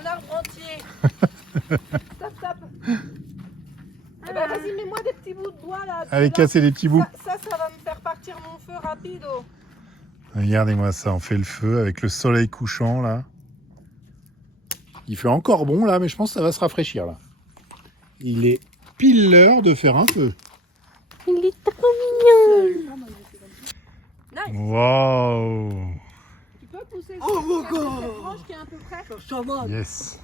un arbre entier. Tape, tape. Eh ben, vas-y, mets-moi des petits bouts de bois là. Allez, Là, casser les petits bouts. Ça va me faire partir mon feu rapido. Regardez-moi ça, on fait le feu avec le soleil couchant là. Il fait encore bon là, mais je pense que ça va se rafraîchir là. Il est pile l'heure de faire un feu. Il est trop mignon. Waouh! Tu peux pousser Oh, cette branche qui est un peu près. Yes.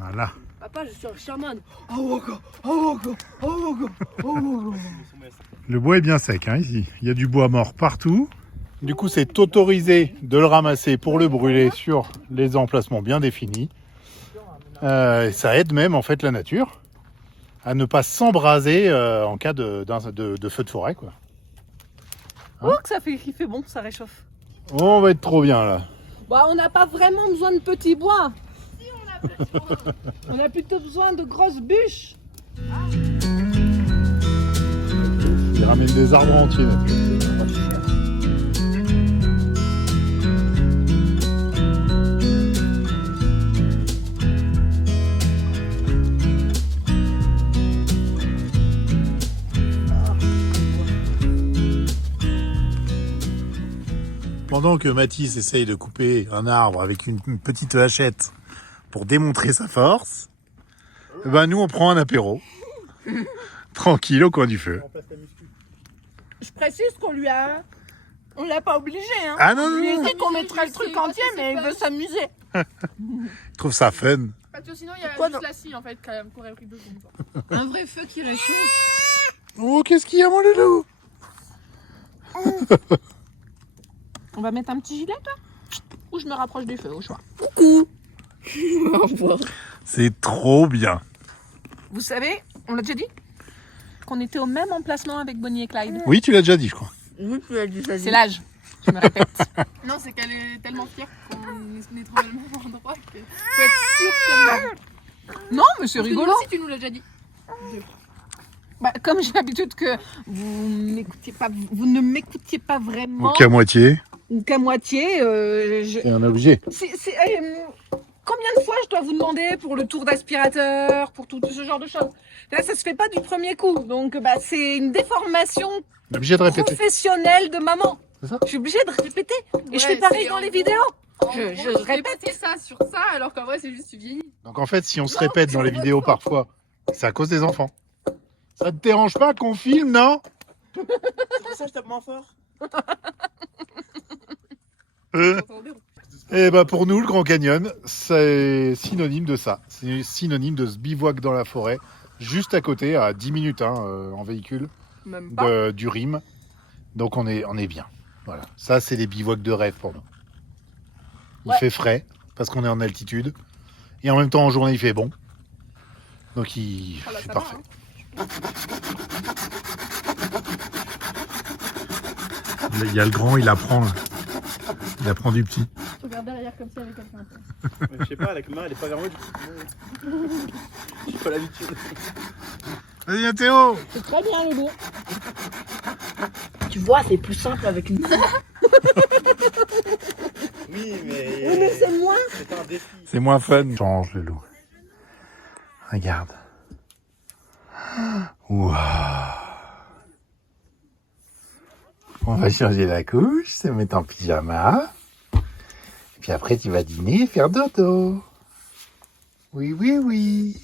Voilà. Papa, je suis un chaman. Oh, encore. Le bois est bien sec hein, ici. Il y a du bois mort partout. Du coup, c'est autorisé de le ramasser pour le brûler sur les emplacements bien définis. Ça aide même en fait la nature à ne pas s'embraser en cas de feu de forêt, quoi. Oh, que ça fait, il fait bon, ça réchauffe. Oh, on va être trop bien là. Bah, on n'a pas vraiment besoin de petits bois. Si, on a plutôt besoin de grosses bûches. Il ramène des arbres entiers nature. Pendant que Mathis essaye de couper un arbre avec une petite hachette pour démontrer sa force, ben nous on prend un apéro. Tranquille au coin du feu. Je précise qu'on lui a... On l'a pas obligé, hein. Ah non, Je lui ai non, dit qu'on mettrait le truc entier, mais il veut s'amuser. je trouve ça fun. Parce que sinon, il y a Quoi, juste la scie en fait, quand même, qui aurait pris 2 secondes. quoi. Un vrai feu qui réchauffe. Oh, qu'est-ce qu'il y a mon loulou? On va mettre un petit gilet, toi? Ou je me rapproche du feu, au choix. C'est trop bien. Vous savez, on l'a déjà dit, qu'on était au même emplacement avec Bonnie et Clyde. Oui, tu l'as déjà dit, je crois. Oui, tu l'as dit ça. C'est l'âge, je me répète. Non, c'est qu'elle est tellement fière qu'on est trouvé le même endroit que faut être sûr qu'elle l'a. Non, mais c'est rigolo. Si tu nous l'as déjà dit. Bah, comme j'ai l'habitude que vous ne m'écoutiez pas vraiment, Ou qu'à moitié. ou qu'à moitié, C'est un objet. combien de fois je dois vous demander pour le tour d'aspirateur, pour tout ce genre de choses? Là, ça se fait pas du premier coup, donc bah, c'est une déformation On est obligé de répéter. professionnelle de maman. C'est ça? Je suis obligée de répéter, et je Ouais, fais pareil c'est dans en les gros- vidéos. En Je gros, répète. répéter ça sur ça, alors qu'en vrai, c'est juste tu vieillis. Donc en fait, si on se répète dans les vidéos parfois, c'est à cause des enfants. Ça te dérange pas qu'on filme, non? C'est pour ça que je tape moins fort. Entendez, Et bah pour nous, le Grand Canyon, c'est synonyme de ça. C'est synonyme de ce bivouac dans la forêt, juste à côté, à 10 minutes en véhicule Même pas. du Rhin. Donc on est bien. Voilà. Ça, c'est des bivouacs de rêve pour nous. Il Ouais. fait frais, parce qu'on est en altitude. Et en même temps, en journée, il fait bon. Donc Ah bah, c'est ça parfait. va, hein. Il y a le grand, il apprend. Là. Il apprend du petit. Je regarde derrière comme si avec quelqu'un. Mais je sais pas, avec ma main, elle est pas vers moi. J'ai pas l'habitude. Vas-y, viens, Théo. C'est très bien, Loulou. Tu vois, c'est plus simple avec une. Oui, mais. C'est moi. C'est un défi. C'est moins fun. Change le loup. Regarde. Waouh. On va changer la couche, se mettre en pyjama. Et puis après, tu vas dîner et faire dodo. Oui, oui, oui.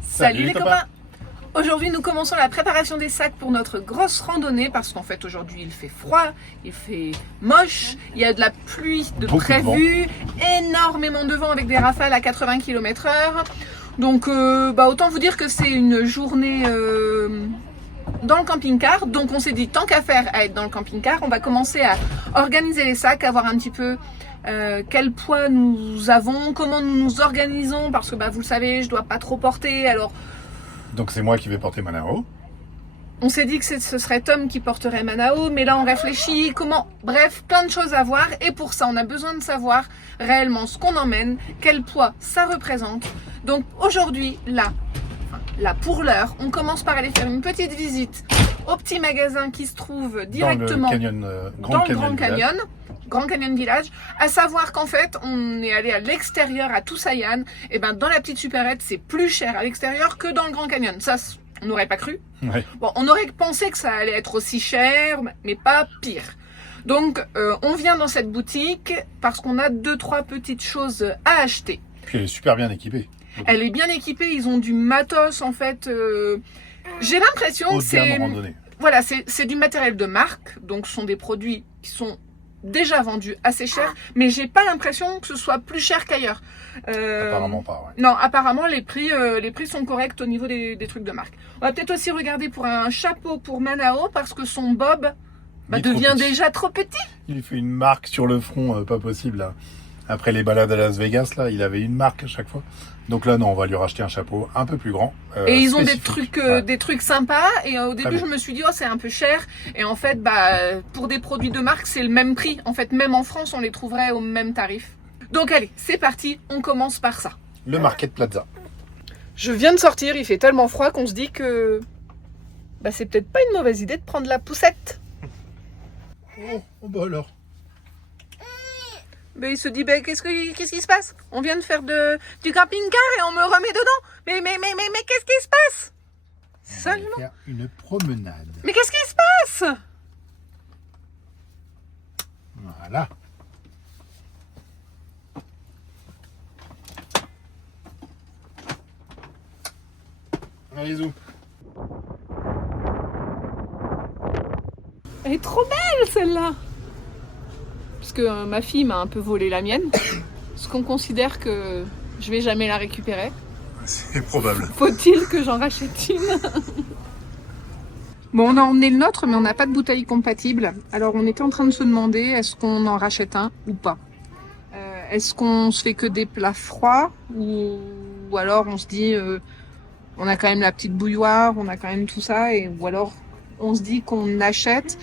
Salut les copains. Aujourd'hui, nous commençons la préparation des sacs pour notre grosse randonnée parce qu'en fait, aujourd'hui, il fait froid, il fait moche, il y a de la pluie de Beaucoup de prévu, énormément de vent avec des rafales à 80 km/h. Donc, autant vous dire que c'est une journée dans le camping-car. Donc, on s'est dit, tant qu'à faire à être dans le camping-car, on va commencer à organiser les sacs, à voir un petit peu quel poids nous avons, comment nous nous organisons, parce que vous le savez, je dois pas trop porter, alors Donc c'est moi qui vais porter Manao. on s'est dit que ce serait Tom qui porterait Manao, mais là on réfléchit, comment, bref, plein de choses à voir, et pour ça on a besoin de savoir réellement ce qu'on emmène, quel poids ça représente. Donc aujourd'hui, là pour l'heure, on commence par aller faire une petite visite au petit magasin qui se trouve Dans directement le canyon, dans le Grand Village. Canyon, Grand Canyon Village, à savoir qu'en fait, on est allé à l'extérieur à Tusayan, et ben dans la petite supérette, c'est plus cher à l'extérieur que dans le Grand Canyon. Ça, on n'aurait pas cru. Ouais. Bon, on aurait pensé que ça allait être aussi cher, mais pas pire. Donc, on vient dans cette boutique parce qu'on a 2-3 petites choses à acheter. Puis elle est super bien équipée. Elle est bien équipée, ils ont du matos en fait. J'ai l'impression Haut que de gamme c'est... randonnée. Voilà, c'est du matériel de marque, donc ce sont des produits qui sont déjà vendus assez cher, mais j'ai pas l'impression que ce soit plus cher qu'ailleurs. Apparemment pas, ouais. Non, apparemment les prix sont corrects au niveau des trucs de marque. On va peut-être aussi regarder pour un chapeau pour Manao parce que son bob Il est trop devient petit. déjà trop petit. Il fait une marque sur le front, pas possible là. Après les balades à Las Vegas, là, il avait une marque à chaque fois. Donc là, non, on va lui racheter un chapeau un peu plus grand. Et ils ont spécifique. des trucs sympas. Et au début, bien. je me suis dit, oh, c'est un peu cher. Et en fait, pour des produits de marque, c'est le même prix. En fait, même en France, on les trouverait au même tarif. Donc allez, c'est parti. On commence par ça. Le Market Plaza. Je viens de sortir. Il fait tellement froid qu'on se dit que c'est peut-être pas une mauvaise idée de prendre la poussette. Oh bah alors. Mais il se dit, qu'est-ce qui se passe? On vient de faire du camping-car et on me remet dedans. Mais qu'est-ce qui se passe? On va aller Seulement. faire une promenade. Mais qu'est-ce qui se passe? Voilà. Allez, zou. Elle est trop belle celle-là. Parce que ma fille m'a un peu volé la mienne. Parce qu'on considère que je vais jamais la récupérer. C'est probable. Faut-il que j'en rachète une? Bon, on a emmené le nôtre, mais on n'a pas de bouteille compatible. Alors on était en train de se demander, est-ce qu'on en rachète un ou pas? Est-ce qu'on se fait que des plats froids? Ou alors on se dit, on a quand même la petite bouilloire, on a quand même tout ça, ou alors on se dit qu'on achète.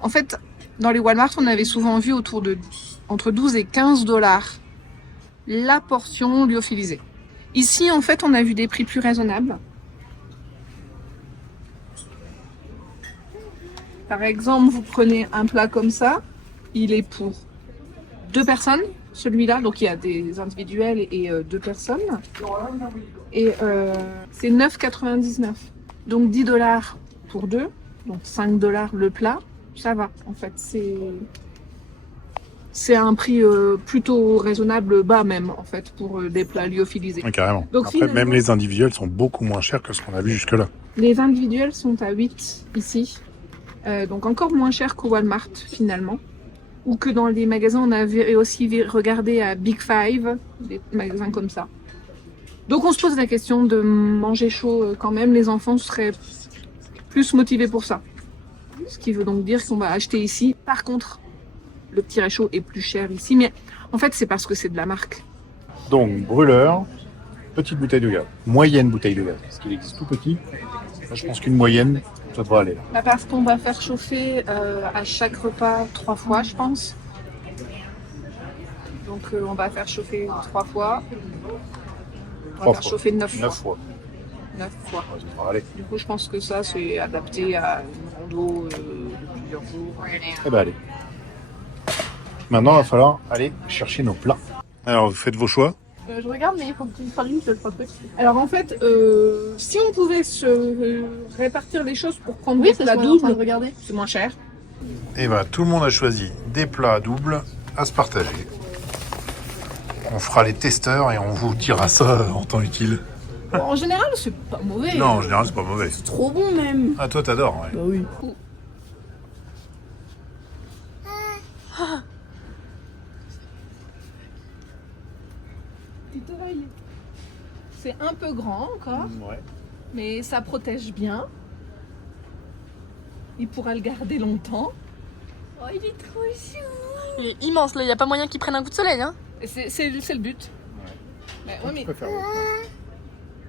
En fait, dans les Walmart, on avait souvent vu entre 12 et 15 dollars la portion lyophilisée. Ici, en fait, on a vu des prix plus raisonnables. Par exemple, vous prenez un plat comme ça, il est pour 2 personnes, celui-là, donc il y a des individuels et 2 personnes. Et c'est 9,99. Donc 10 dollars pour 2, donc 5 dollars le plat. Ça va, en fait, c'est un prix plutôt raisonnable, bas même, en fait, pour des plats lyophilisés. Ouais, carrément. Donc, Après, finalement- même les individuels sont beaucoup moins chers que ce qu'on a vu jusque-là. Les individuels sont à 8 ici, donc encore moins cher qu'au Walmart finalement. Ou que dans les magasins, on avait aussi regardé à Big Five, des magasins comme ça. Donc on se pose la question de manger chaud quand même, les enfants seraient plus motivés pour ça. Ce qui veut donc dire qu'on va acheter ici. Par contre, le petit réchaud est plus cher ici, mais en fait c'est parce que c'est de la marque. Donc, brûleur, petite bouteille de gaz. Moyenne bouteille de gaz. Parce qu'il existe tout petit. Là, je pense qu'une moyenne, ça devrait aller. Bah parce qu'on va faire chauffer à chaque repas 3 fois, je pense. Donc on va faire chauffer 3 fois. On va 3 faire fois. chauffer 9 fois. 9 fois. 9 fois. Ouais, ça devrait aller. Du coup, je pense que ça, c'est adapté à une rando de plusieurs jours. Eh ben, allez. Maintenant, il va falloir aller chercher nos plats. Alors, vous faites vos choix. Je regarde, mais il faut que tu t'allumes le truc. Alors en fait, si on pouvait se répartir les choses pour prendre Oui, des c'est plats ce qu'on est en train de doubles, regarder. c'est moins cher. Et ben, tout le monde a choisi des plats doubles à se partager. On fera les testeurs et on vous dira ça en temps utile. Bon, en général, c'est pas mauvais. Non, en général, c'est pas mauvais. Trop bon même. Ah, toi, t'adores, ouais. Bah oui. Petite oreille. C'est un peu grand encore, Ouais. mais ça protège bien. Il pourra le garder longtemps. Oh, il est trop chou. Il est immense là, il n'y a pas moyen qu'il prenne un coup de soleil. Hein. Et c'est le but. Mais, ouais, mais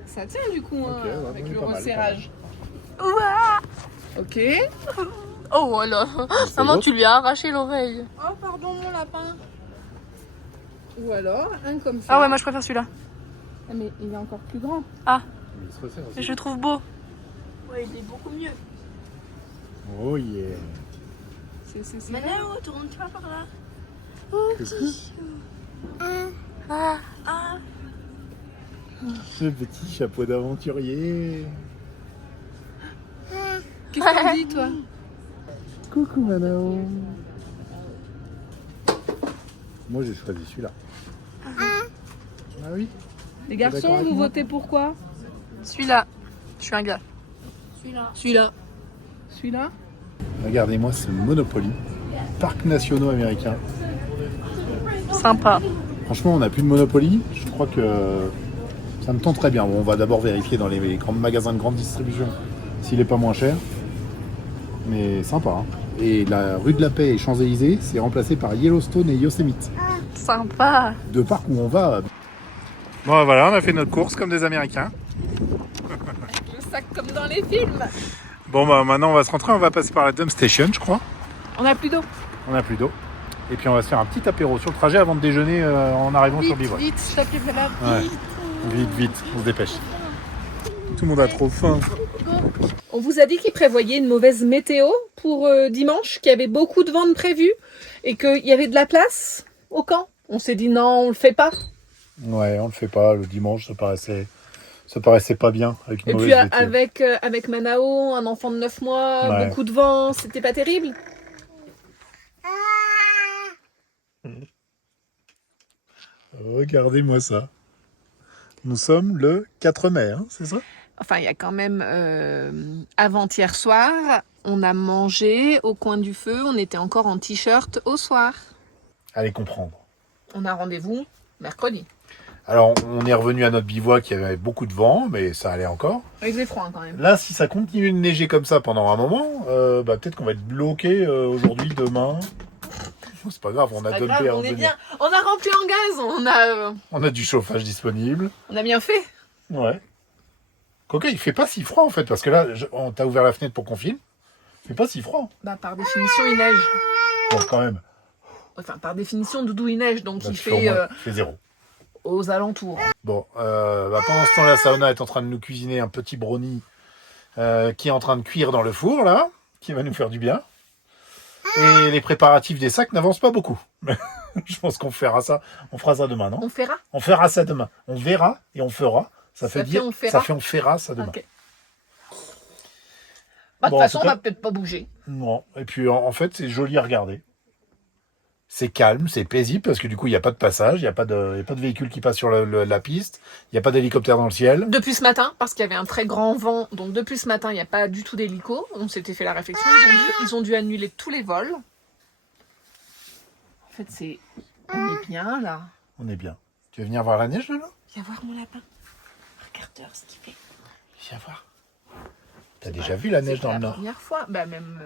ça tient du coup hein, Ok, ouais, avec bon, le pas mal, resserrage. Ok. Oh alors, maman, tu lui as arraché l'oreille. Oh pardon mon lapin. Ou alors un comme ça. Ah ouais, moi je préfère celui-là. Ah, mais il est encore plus grand. Je le trouve beau. Ouais, il est beaucoup mieux. Oh yeah. C'est Manao, tourne-toi par là. Ce petit chapeau d'aventurier. Qu'est-ce qu'on dit, toi? Coucou Manao. Moi j'ai choisi celui-là. Ah oui. Les d'accord garçons, avec vous moi votez pour quoi? Celui-là. Je suis un gars. Celui-là. Celui-là. Celui-là? Regardez-moi ce Monopoly. Parcs nationaux américains. Sympa. Franchement, on n'a plus de Monopoly. Je crois que ça me tente très bien. Bon, on va d'abord vérifier dans les grands magasins de grande distribution s'il n'est pas moins cher. Mais sympa. Hein. Et la rue de la Paix et Champs-Élysées, c'est remplacé par Yellowstone et Yosemite. Sympa. Deux parcs où on va. Bon, voilà, on a fait notre course comme des Américains. Le sac comme dans les films. Bon, bah maintenant on va se rentrer. On va passer par la dump station, je crois. On n'a plus d'eau. On n'a plus d'eau. Et puis on va se faire un petit apéro sur le trajet avant de déjeuner en arrivant sur le bivouac. Vite, je t'appelle là. Ouais. Vite, on se dépêche. Tout le monde a trop faim. On vous a dit qu'il prévoyait une mauvaise météo pour dimanche, qu'il y avait beaucoup de vent de prévu et qu'il y avait de la place au camp. On s'est dit non, on le fait pas. Ouais, on le fait pas. Le dimanche, ça paraissait pas bien avec une Et mauvaise puis météo. avec Manao, un enfant de 9 mois, Ouais. beaucoup de vent, c'était pas terrible. Regardez-moi ça. Nous sommes le 4 mai, hein, c'est ça? Enfin, il y a quand même avant-hier soir, on a mangé au coin du feu, on était encore en t-shirt au soir. Allez comprendre. On a rendez-vous mercredi. Alors, on est revenu à notre bivouac, il y avait beaucoup de vent, mais ça allait encore. Il faisait froid quand même. Là, si ça continue de neiger comme ça pendant un moment, peut-être qu'on va être bloqué aujourd'hui, demain. C'est pas grave, on a Pas dumpé grave, à on est revenir. bien. On a rempli en gaz, On a du chauffage disponible. on a bien fait. Ouais. Quoique, il fait pas si froid en fait, parce que là, on t'a ouvert la fenêtre pour qu'on filme. Il fait pas si froid. Bah, par définition, il neige. Bon, quand même. Enfin, par définition, Doudou, il neige, donc Bah, il tu fais au fait moins- il fait 0. aux alentours. Bon, pendant ce temps, la Saona est en train de nous cuisiner un petit brownie qui est en train de cuire dans le four, là, qui va nous faire du bien. Et les préparatifs des sacs n'avancent pas beaucoup. Je pense qu'on fera ça. On fera ça demain, non? On fera? On fera ça demain. On verra et on fera. Ça fait dire. on fera. Ça fait on fera ça demain. Ok. Bah, de Bon, toute en façon, tout on cas- va peut-être pas bouger. Non. Et puis en fait, c'est joli à regarder. C'est calme, c'est paisible parce que du coup, il n'y a pas de passage, il n'y a pas de véhicule qui passe sur la piste, il n'y a pas d'hélicoptère dans le ciel. Depuis ce matin, parce qu'il y avait un très grand vent, donc depuis ce matin, il n'y a pas du tout d'hélico. On s'était fait la réflexion, ils ont dû annuler tous les vols. En fait, on est bien là. On est bien. Tu veux venir voir la neige, Lolo? Viens voir mon lapin. Regarde ce qu'il fait. Viens voir. T'as déjà vu la neige C'est dans la le nord? première fois. Bah même.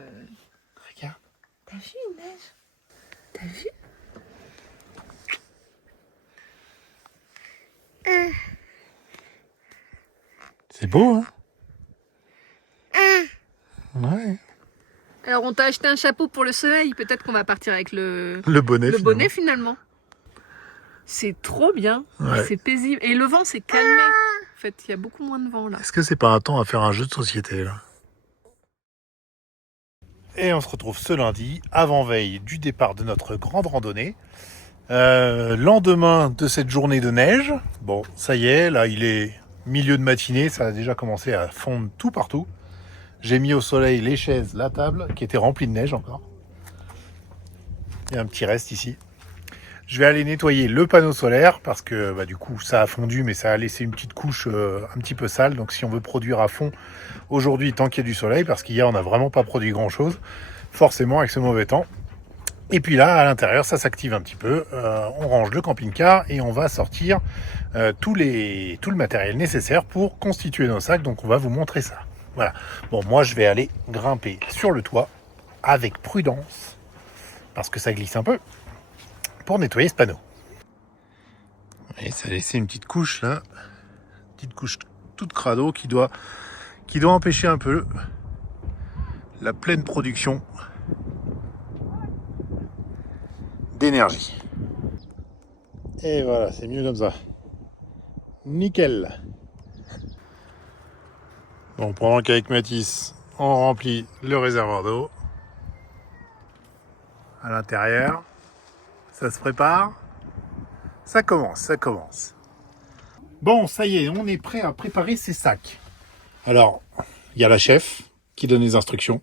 Regarde. T'as vu une neige? T'as vu? C'est beau, hein? Ouais. Alors on t'a acheté un chapeau pour le soleil. Peut-être qu'on va partir avec le Bonnet. bonnet finalement. C'est trop bien. Ouais. C'est paisible. Et le vent s'est calmé. En fait, il y a beaucoup moins de vent là. Est-ce que c'est pas un temps à faire un jeu de société, là? Et on se retrouve ce lundi, avant-veille du départ de notre grande randonnée. Lendemain de cette journée de neige. Bon, ça y est, là, il est milieu de matinée. Ça a déjà commencé à fondre tout partout. J'ai mis au soleil les chaises, la table, qui était remplie de neige encore. Il y a un petit reste ici. Je vais aller nettoyer le panneau solaire parce que du coup ça a fondu mais ça a laissé une petite couche un petit peu sale. Donc si on veut produire à fond aujourd'hui tant qu'il y a du soleil, parce qu'hier on n'a vraiment pas produit grand chose, forcément avec ce mauvais temps. Et puis là à l'intérieur ça s'active un petit peu, on range le camping-car et on va sortir tout le matériel nécessaire pour constituer nos sacs. Donc on va vous montrer ça. Voilà. Bon, moi je vais aller grimper sur le toit avec prudence parce que ça glisse un peu, pour nettoyer ce panneau. Et ça a laissé une petite couche là, petite couche toute crado qui doit empêcher un peu la pleine production d'énergie. Et voilà, c'est mieux comme ça. Nickel. Bon, pendant qu'avec Mathis, On remplit le réservoir d'eau. À l'intérieur. Ça se prépare. Ça commence, ça commence. Bon, ça y est, on est prêt à préparer ces sacs. Alors, il y a la chef qui donne les instructions.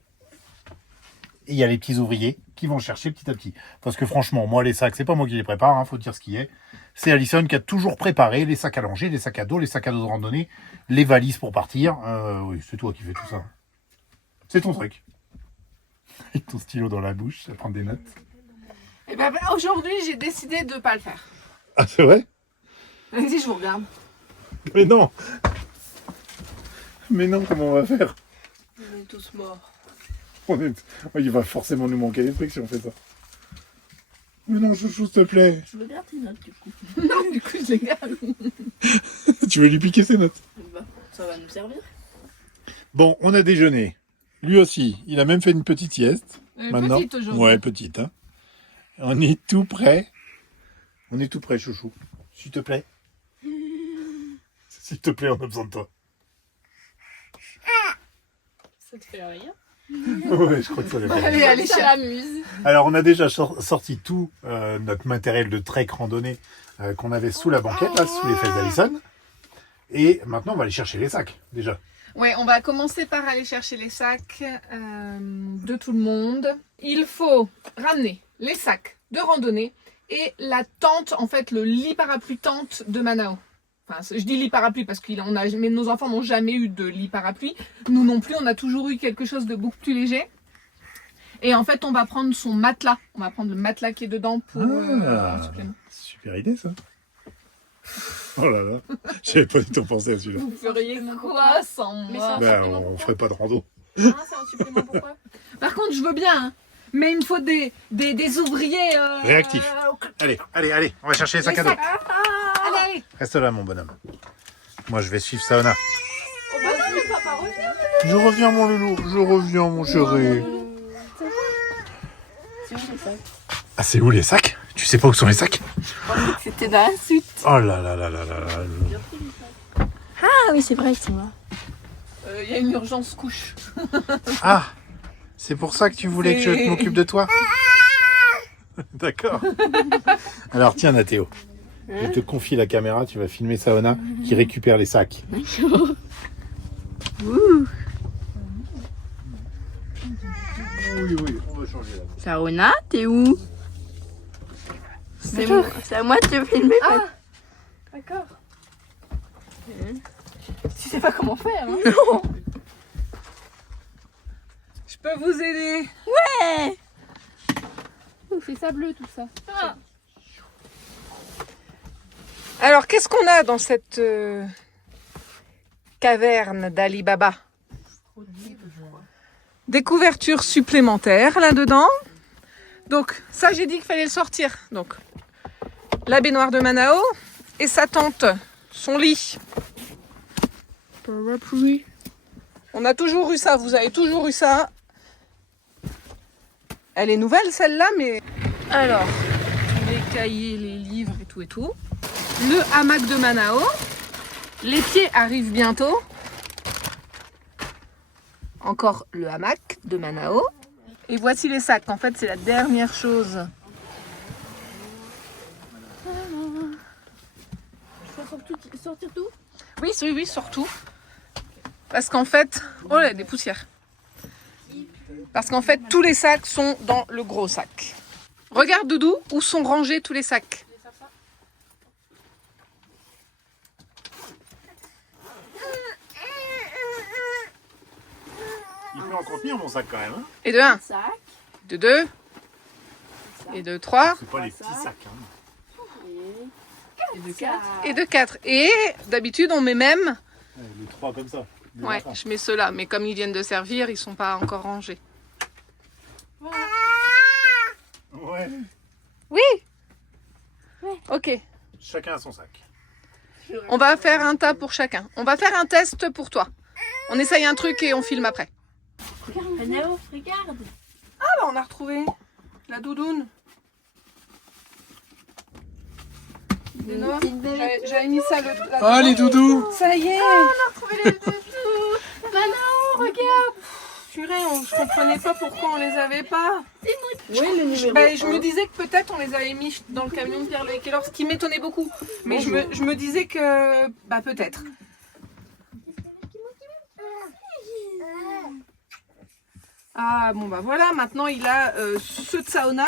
Et il y a les petits ouvriers qui vont chercher petit à petit. Parce que franchement, moi, les sacs, c'est pas moi qui les prépare, hein, faut dire ce qui est. C'est Alison qui a toujours préparé les sacs à langer, les sacs à dos, les sacs à dos de randonnée, les valises pour partir. Oui, c'est toi qui fais tout ça. C'est ton truc. Avec ton stylo dans la bouche, à prendre des notes. Et ben aujourd'hui, j'ai décidé de pas le faire. Ah, c'est vrai? Vas-y, je vous regarde. Mais non! Mais non, comment on va faire? On est tous morts. Il va forcément nous manquer des trucs si on fait ça. Mais non, chouchou, s'il te plaît. Je veux bien tes notes du coup. Non, du coup, je les garde. Tu veux lui piquer ses notes? Bah, ça va nous servir. Bon, on a déjeuné. Lui aussi, il a même fait une petite sieste. Maintenant. Petite aujourd'hui. Ouais, petite. Hein. On est tout prêt. On est tout prêt, chouchou. S'il te plaît. S'il te plaît, on a besoin de toi. Ça te fait rire. Ouais, je crois que ça va. Allez, allez, Ça chat. l'amuse. Alors, on a déjà sorti tout notre matériel de trek randonnée qu'on avait sous la banquette, là, sous les fesses d'Alison. Et maintenant, on va aller chercher les sacs, déjà. Ouais, on va commencer par aller chercher les sacs de tout le monde. Il faut ramener les sacs de randonnée et la tente, en fait, le lit parapluie tente de Manao. Enfin, je dis lit parapluie parce que mais nos enfants n'ont jamais eu de lit parapluie. Nous non plus, on a toujours eu quelque chose de beaucoup plus léger. Et en fait, on va prendre son matelas. On va prendre le matelas qui est dedans pour un supplément. Super idée, ça. Oh là là, j'avais pas du tout pensé à celui-là. Vous feriez quoi sans Mais moi? ça- On ferait pas de rando. Ah, c'est un supplément pourquoi? Par contre, je veux bien, hein, mais il me faut des ouvriers... Réactifs. Allez, on va chercher les sacs à dos. Allez, allez. Reste là, mon bonhomme. Moi, je vais suivre Saona. Oh bah tu veux papa revient. Je reviens, mon loulou. Je reviens, mon chéri. C'est où les sacs? Ah, c'est où les sacs? Tu sais pas où sont les sacs? C'était dans la suite. Oh là là là là là là. Ah oui c'est vrai c'est moi. Il y a une urgence couche. Ah, c'est pour ça que tu voulais que je m'occupe de toi? D'accord. Alors, tiens, Nathéo. Je te confie la caméra, tu vas filmer Saona qui récupère les sacs. Oui, on va changer là. Saona, t'es où? C'est à moi de te filmer. Ah, d'accord. Tu sais pas comment faire, hein? Non. Je peux vous aider. Ouais. C'est sableux tout ça. Ah. Alors, qu'est-ce qu'on a dans cette caverne d'Ali Baba? Des couvertures supplémentaires là-dedans. Donc, ça, j'ai dit qu'il fallait le sortir. Donc, la baignoire de Manao et sa tente, son lit. Parapluie. On a toujours eu ça, vous avez toujours eu ça. Elle est nouvelle celle-là, mais... Alors, les cahiers, les livres et tout et tout. Le hamac de Manao. Les pieds arrivent bientôt. Encore le hamac de Manao. Et voici les sacs. En fait, c'est la dernière chose. Je peux sortir tout? Oui, surtout. Parce qu'en fait... Oh là, des poussières. Parce qu'en fait, tous les sacs sont dans le gros sac. Regarde, Doudou, où sont rangés tous les sacs. Il peut en contenir mon sac quand même. Hein. Et de 1, Sac. de 2, et de 3, C'est pas les petits sacs. Hein. Et de 4. et de 4. Et d'habitude, on met même... Les 3 comme ça. Des Ouais, enfants. je mets ceux-là. Mais comme ils viennent de servir, ils sont pas encore rangés. Ouais. Oui. Ouais. Ok. Chacun a son sac. On va faire un tas pour chacun. On va faire un test pour toi. On essaye un truc et on filme après. Manao, regarde. Ah bah on a retrouvé la doudoune. J'avais mis ça là-dedans. Ah, les doudous. Ça y est. Manao, regarde. rassurée, je comprenais pas pourquoi on les avait pas. Oui, le numéro. Je me disais que peut-être on les avait mis dans le camion de Pierre Lequelor, ce qui m'étonnait beaucoup. Mais je me disais que peut-être. Ah bon voilà, maintenant il a ceux de sauna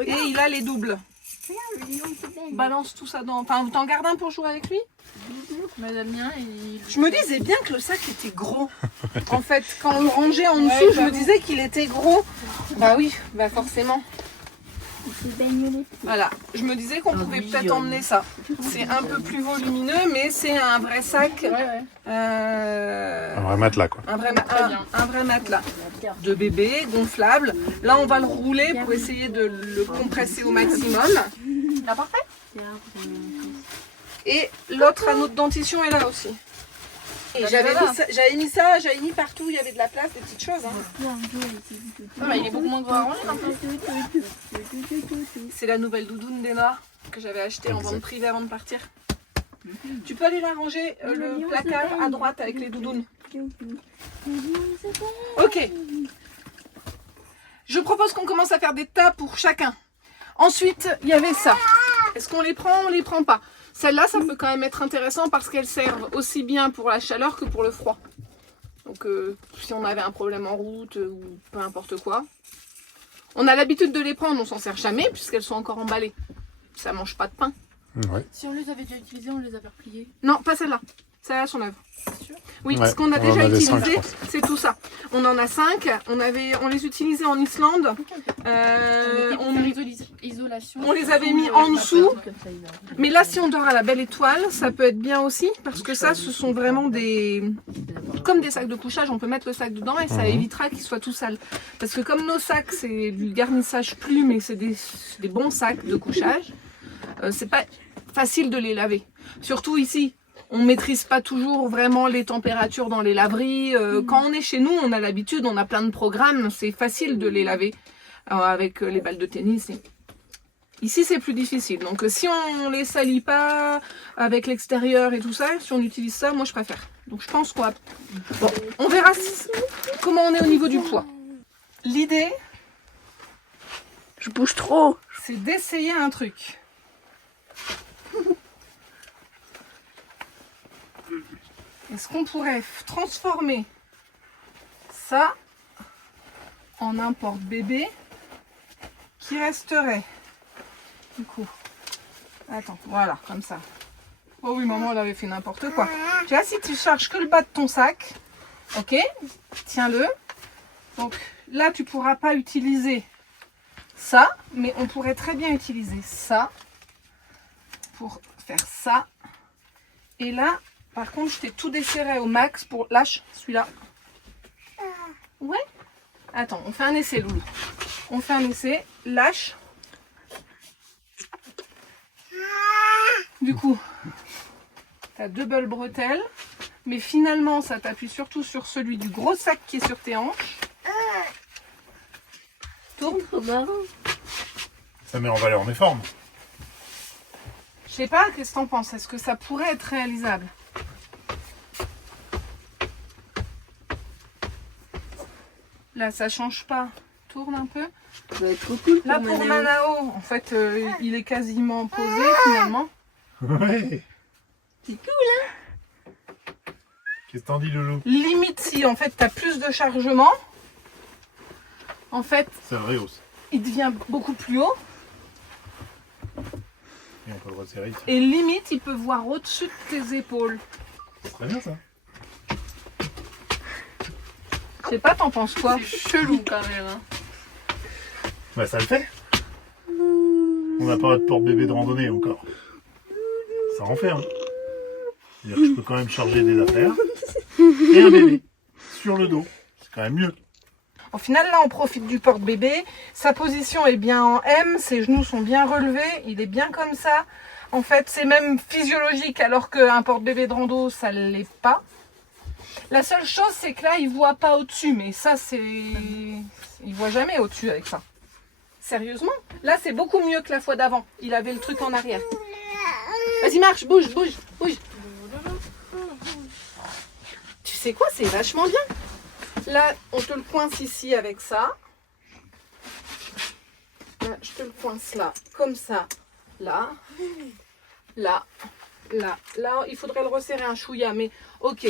et il a les doubles. Balance tout ça dans... Enfin, t'en gardes un pour jouer avec lui? Bah, le mien, Je me disais bien que le sac était gros. En fait, quand on le rangeait en dessous, je me disais qu'il était gros. Bah oui, bah forcément. Voilà, je me disais qu'on pouvait peut-être emmener ça. C'est un peu plus volumineux, mais c'est un vrai sac. Un vrai matelas, quoi. Un vrai matelas de bébé, gonflable. Là, on va le rouler pour essayer de le compresser au maximum. Ah, parfait. Et l'autre anneau de dentition est là aussi. Et j'avais mis partout, il y avait de la place, des petites choses. Hein. Non, mais il est beaucoup moins gros à ranger maintenant. C'est la nouvelle doudoune d'Ena que j'avais achetée en vente privée avant de partir. Tu peux aller la ranger, le placard à droite avec les doudounes. Ok. Je propose qu'on commence à faire des tas pour chacun. Ensuite, il y avait ça. Est-ce qu'on les prend ou on les prend pas? Celle-là, ça peut quand même être intéressant parce qu'elles servent aussi bien pour la chaleur que pour le froid. Donc, si on avait un problème en route ou peu importe quoi. On a l'habitude de les prendre, on s'en sert jamais puisqu'elles sont encore emballées. Ça mange pas de pain. Ouais. Si on les avait déjà utilisés, on les avait repliés. Non, pas celle-là. Celle-là à son œuvre. Oui, Ouais, ce qu'on a on déjà en avait utilisé, 5, je pense. c'est tout ça. On en a 5. On les utilisait en Islande. Isolation. On les avait mis en dessous. Mais là, si on dort à la belle étoile, ça peut être bien aussi. Parce que ça, ce sont vraiment comme des sacs de couchage. On peut mettre le sac dedans et ça évitera qu'il soit tout sale. Parce que comme nos sacs, c'est du garnissage plume et c'est des bons sacs de couchage, c'est pas facile de les laver. Surtout ici. On maîtrise pas toujours vraiment les températures dans les laveries. Quand on est chez nous, on a l'habitude, on a plein de programmes, c'est facile de les laver avec les balles de tennis. Ici, c'est plus difficile. Donc, si on les salit pas avec l'extérieur et tout ça, si on utilise ça, moi je préfère. Donc, je pense quoi. Bon, on verra comment on est au niveau du poids. L'idée, Je bouge trop. c'est d'essayer un truc. Est-ce qu'on pourrait transformer ça en un porte-bébé qui resterait du coup, attends, voilà, comme ça. Oh oui, maman, elle avait fait n'importe quoi. Tu vois, si tu charges que le bas de ton sac, ok, tiens-le. Donc là, tu pourras pas utiliser ça, mais on pourrait très bien utiliser ça pour faire ça. Et là, par contre, je t'ai tout desserré au max pour... Lâche celui-là. Ouais. Attends, on fait un essai, Loulou. On fait un essai. Lâche. Du coup, tu as 2 belles bretelles. Mais finalement, ça t'appuie surtout sur celui du gros sac qui est sur tes hanches. Tourne. Ça met en valeur mes formes. Je sais pas, qu'est-ce que t'en penses? Est-ce que ça pourrait être réalisable? Là, ça change pas. Tourne un peu. Ça va être trop cool. Là, pour Manao, en fait, il est quasiment posé finalement. Ouais. C'est cool, Qu'est-ce que t'en dis, Loulou? Limite, si en fait, tu as plus de chargement, en fait, Ça le rehausse. il devient beaucoup plus haut. Et on peut le resserrer ici. Et limite, il peut voir au-dessus de tes épaules. C'est très bien, ça. Je sais pas, t'en penses quoi? C'est chelou quand même. Hein. Bah, ça le fait. On n'a pas de porte-bébé de randonnée encore. Ça en fait, hein. C'est-à-dire que je peux quand même charger des affaires. Et un bébé. Sur le dos. C'est quand même mieux. Au final, là, on profite du porte-bébé. Sa position est bien en M, ses genoux sont bien relevés, il est bien comme ça. En fait, c'est même physiologique, alors qu'un porte-bébé de rando, ça ne l'est pas. La seule chose, c'est que là, il ne voit pas au-dessus, mais ça, c'est... Il ne voit jamais au-dessus avec ça. Sérieusement? Là, c'est beaucoup mieux que la fois d'avant. Il avait le truc en arrière. Vas-y, marche, bouge, bouge, bouge. Tu sais quoi, c'est vachement bien. Là, on te le coince ici avec ça. Là, je te le coince là, comme ça. Là, là, là. Là, il faudrait le resserrer un chouïa, mais ok.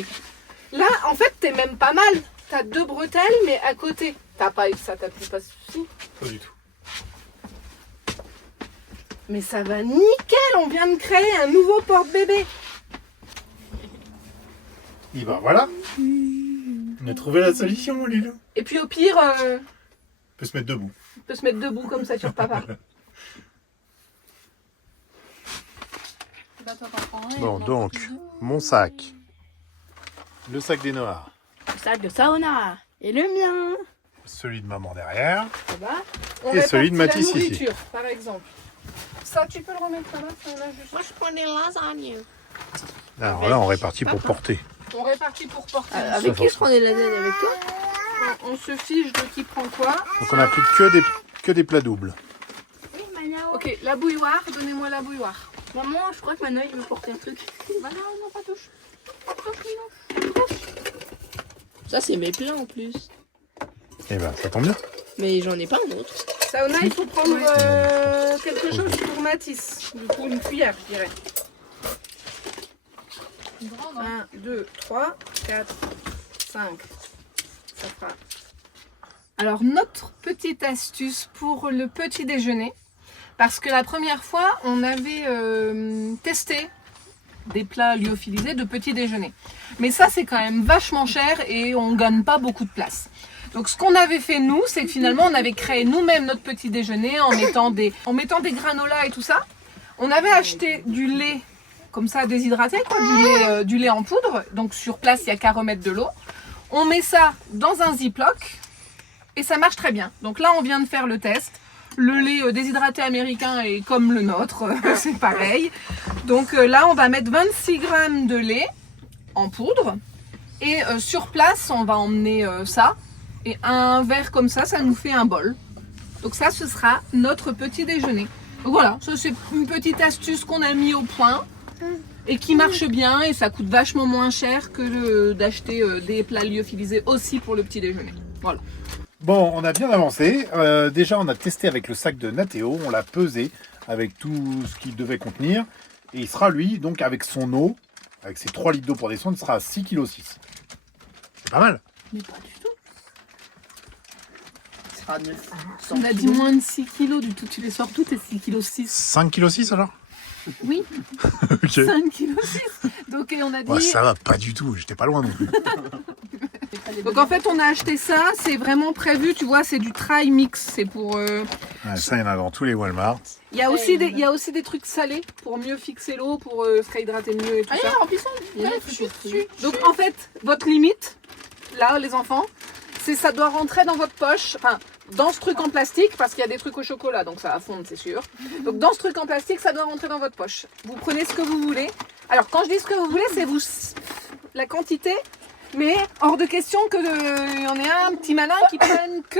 Là, en fait, t'es même pas mal. T'as 2 bretelles, mais à côté. T'as pas ça, t'as plus pas de soucis. Pas du tout. Mais ça va nickel, on vient de créer un nouveau porte-bébé. Et ben voilà. On a trouvé la solution, Lilo. Et puis au pire, On peut se mettre debout. on peut se mettre debout comme ça sur papa. Bah, toi, t'en prends un et Bon, on en donc, prend deux. mon sac. Le sac des Noirs. Le sac de sauna. Et le mien. Celui de maman derrière. Ça va. On Et celui de répartit Mathis la ici. nourriture, par exemple. Ça, tu peux le remettre là-bas si on a juste. Moi, je prends des lasagnes. Alors là, on répartit pour porter. On répartit pour porter. Avec qui je prends des lasagnes? Avec toi? On se fiche de qui prend quoi. Donc on a pris que des plats doubles. Oui, Maya. Ok, la bouilloire, donnez-moi la bouilloire. Maman, je crois que Manoël il veut porter un truc. Bah non, non, pas touche. Ça, c'est mes plats en plus. Et ben, ça tombe bien. Mais j'en ai pas un autre. Sauna, il faut prendre quelque chose pour Mathis. Du coup, une cuillère, je dirais. Une grande, hein. 1, 2, 3, 4, 5. Ça fera. Alors, notre petite astuce pour le petit déjeuner. Parce que la première fois, on avait testé des plats lyophilisés de petit déjeuner. Mais ça, c'est quand même vachement cher et on ne gagne pas beaucoup de place. Donc, ce qu'on avait fait, nous, c'est que finalement, on avait créé nous-mêmes notre petit déjeuner en mettant des granolas et tout ça. On avait acheté du lait comme ça déshydraté, quoi, du lait en poudre. Donc, sur place, il n'y a qu'à remettre de l'eau. On met ça dans un Ziploc et ça marche très bien. Donc là, on vient de faire le test. Le lait déshydraté américain est comme le nôtre, c'est pareil. Donc là, on va mettre 26 grammes de lait en poudre. Et sur place, on va emmener ça. Et un verre comme ça nous fait un bol. Donc ça, ce sera notre petit déjeuner. Donc voilà, ça c'est une petite astuce qu'on a mis au point. Et qui marche bien et ça coûte vachement moins cher que d'acheter des plats lyophilisés aussi pour le petit déjeuner. Voilà. Bon, on a bien avancé. Déjà, on a testé avec le sac de Nathéo. On l'a pesé avec tout ce qu'il devait contenir. Et il sera, lui, donc avec son eau, avec ses 3 litres d'eau pour descendre, il sera à 6,6 kg. C'est pas mal. Mais pas du tout. Ce sera 9. On a dit moins de 6 kilos du tout. Tu les sors toutes et 6 kg 6. 5,6 kg alors. Oui, Ok. 5 kg 6. Donc et on a dit... Ouais, ça va pas du tout. J'étais pas loin non plus. Donc en fait on a acheté ça, c'est vraiment prévu, tu vois, c'est du try mix, c'est pour... Ouais, ça, il y en a dans tous les Walmart. Il y a aussi des trucs salés pour mieux fixer l'eau, pour se réhydrater mieux et tout ça. Remplissons. Il y en a Ouais, plus chut, pour chut. Donc en fait, votre limite, là les enfants, c'est ça doit rentrer dans votre poche, enfin dans ce truc en plastique, parce qu'il y a des trucs au chocolat, donc ça va fondre c'est sûr. Donc dans ce truc en plastique, ça doit rentrer dans votre poche. Vous prenez ce que vous voulez. Alors quand je dis ce que vous voulez, c'est vous la quantité, mais hors de question qu'il y en ait un petit malin qui prenne que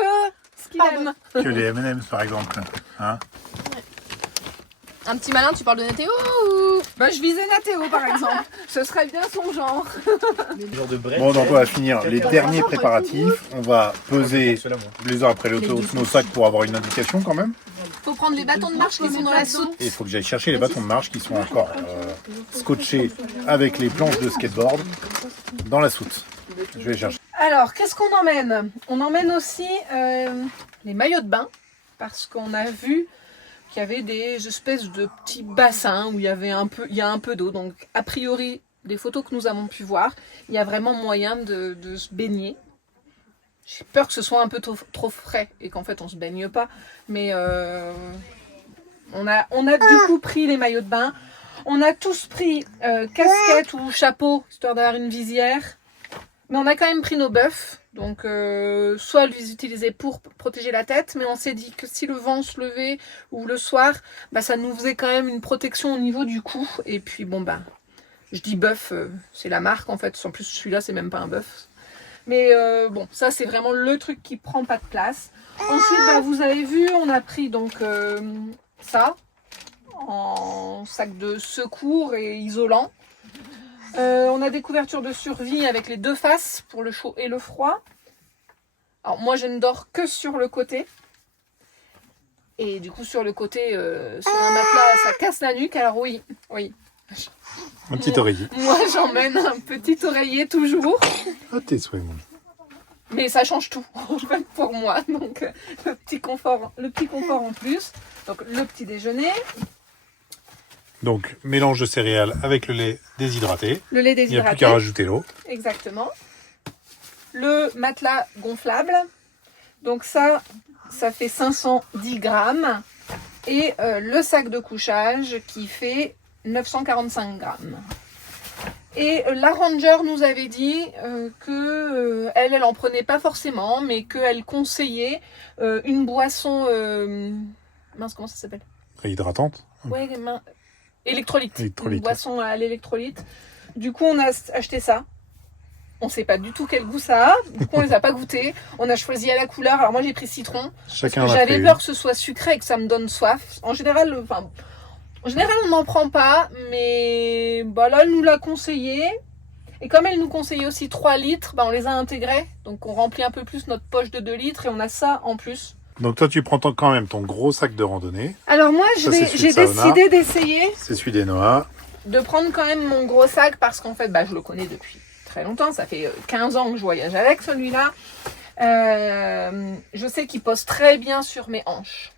ce qu'il aime. Que les M&M's par exemple. Hein? Un petit malin, tu parles de Nathéo ou... Bah, je visais Nathéo par exemple, ce serait bien son genre. Genre de bread. Bon, donc on va finir les derniers préparatifs. On va peser les uns après l'autre nos sacs pour avoir une indication quand même. Faut prendre les bâtons de marche qui sont dans la soupe. Et il faut que j'aille chercher les bâtons de marche qui sont encore scotchés avec les planches de skateboard dans la soute. Je vais les chercher. Alors, qu'est-ce qu'on emmène? On emmène aussi les maillots de bain, parce qu'on a vu qu'il y avait des espèces de petits bassins où il y a un peu d'eau. Donc, a priori, des photos que nous avons pu voir, il y a vraiment moyen de se baigner. J'ai peur que ce soit un peu trop frais et qu'en fait on se baigne pas, mais on a du coup pris les maillots de bain. On a tous pris casquette ou chapeau, histoire d'avoir une visière. Mais on a quand même pris nos buffs, donc soit les utiliser pour protéger la tête, mais on s'est dit que si le vent se levait ou le soir, bah, ça nous faisait quand même une protection au niveau du cou. Et puis bon bah, je dis buff, c'est la marque en fait, en plus celui-là c'est même pas un buff. Mais bon, ça c'est vraiment le truc qui prend pas de place. Ensuite, bah, vous avez vu, on a pris donc ça, en sac de secours et isolant. On a des couvertures de survie avec les deux faces pour le chaud et le froid. Alors moi je ne dors que sur le côté. Et du coup sur le côté, sur un matelas, ça casse la nuque. Alors oui. Un petit oreiller. Moi j'emmène un petit oreiller toujours. Ah, tes souhaits, mon. Mais ça change tout en fait pour moi. Donc le petit confort en plus. Donc le petit déjeuner. Donc, mélange de céréales avec le lait déshydraté. Le lait Il n'y a plus déshydraté. qu'à rajouter l'eau. Exactement. Le matelas gonflable. Donc ça fait 510 grammes. Et le sac de couchage qui fait 945 grammes. Et la ranger nous avait dit que elle en prenait pas forcément, mais qu'elle conseillait une boisson... mince, comment ça s'appelle? Réhydratante. Ouais, électrolyte. Électrolyte. Une boisson à l'électrolyte. Du coup, on a acheté ça. On sait pas du tout quel goût ça a. Du coup, on les a pas goûtés. On a choisi à la couleur. Alors moi, j'ai pris citron. Chacun Parce en que a j'avais pris peur une. que ce soit sucré et que ça me donne soif. En général, on n'en prend pas. Mais bah, là, elle nous l'a conseillé. Et comme elle nous conseillait aussi 3 litres, bah, on les a intégrés. Donc, on remplit un peu plus notre poche de 2 litres et on a ça en plus. Donc toi, tu prends quand même ton gros sac de randonnée. Alors moi, Ça, c'est celui j'ai de sauna. décidé d'essayer C'est celui des Noah. de prendre quand même mon gros sac parce qu'en fait, bah, je le connais depuis très longtemps. Ça fait 15 ans que je voyage avec celui-là. Je sais qu'il pose très bien sur mes hanches.